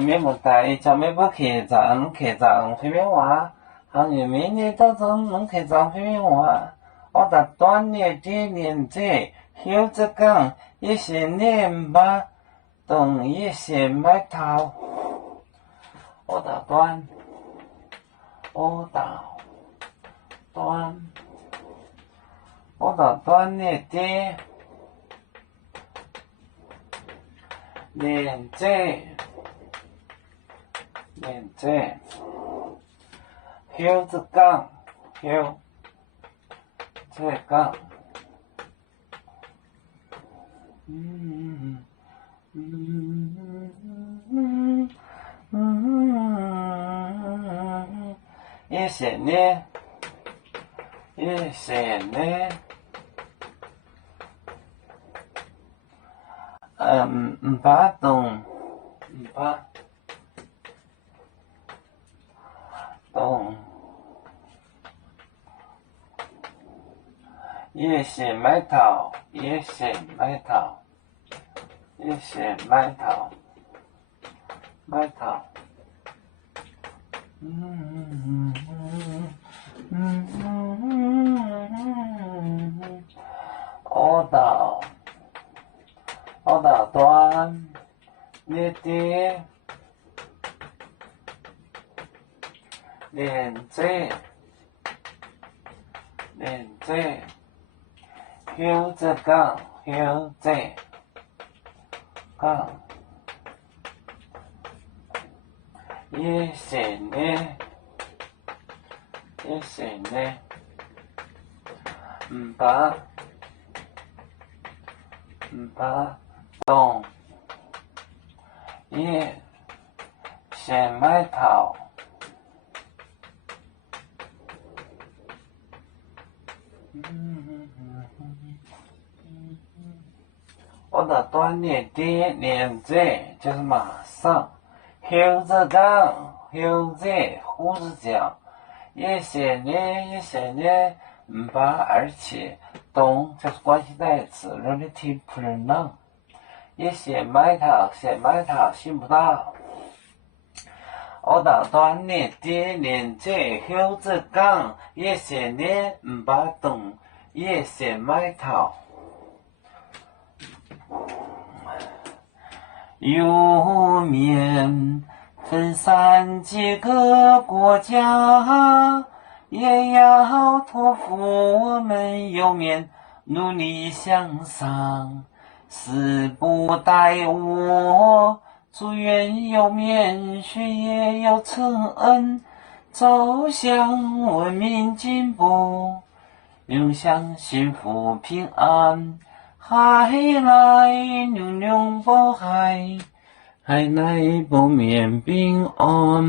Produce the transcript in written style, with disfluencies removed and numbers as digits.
面目带叫咩不客栈飞面话，行业每年都中能客栈飞面话，我打短年的年纪，有这讲一些年吧，懂一些买套，我打短，我打短，我打短年的年纪。年纪，休子讲，休，这讲，一些呢，把动，把。也是买套，也是买套，也是买套，买套。我到端，你的连接。休着讲，休着讲，也是呢，唔把动，也先买套。我的短年的年纪就是马上，休着讲，休着胡子讲，一些呢，把而且动就是关系代词 relative pronoun， 一些买套，信不到。我的短年的年纪休着讲，一些呢，把动，一些买套。油面分散几个国家，也要托付我们油面努力向上，誓不怠惰，祝愿油面学业有成恩，走向文明进步，永享幸福平安。海来娘娘保海，海来保面平安。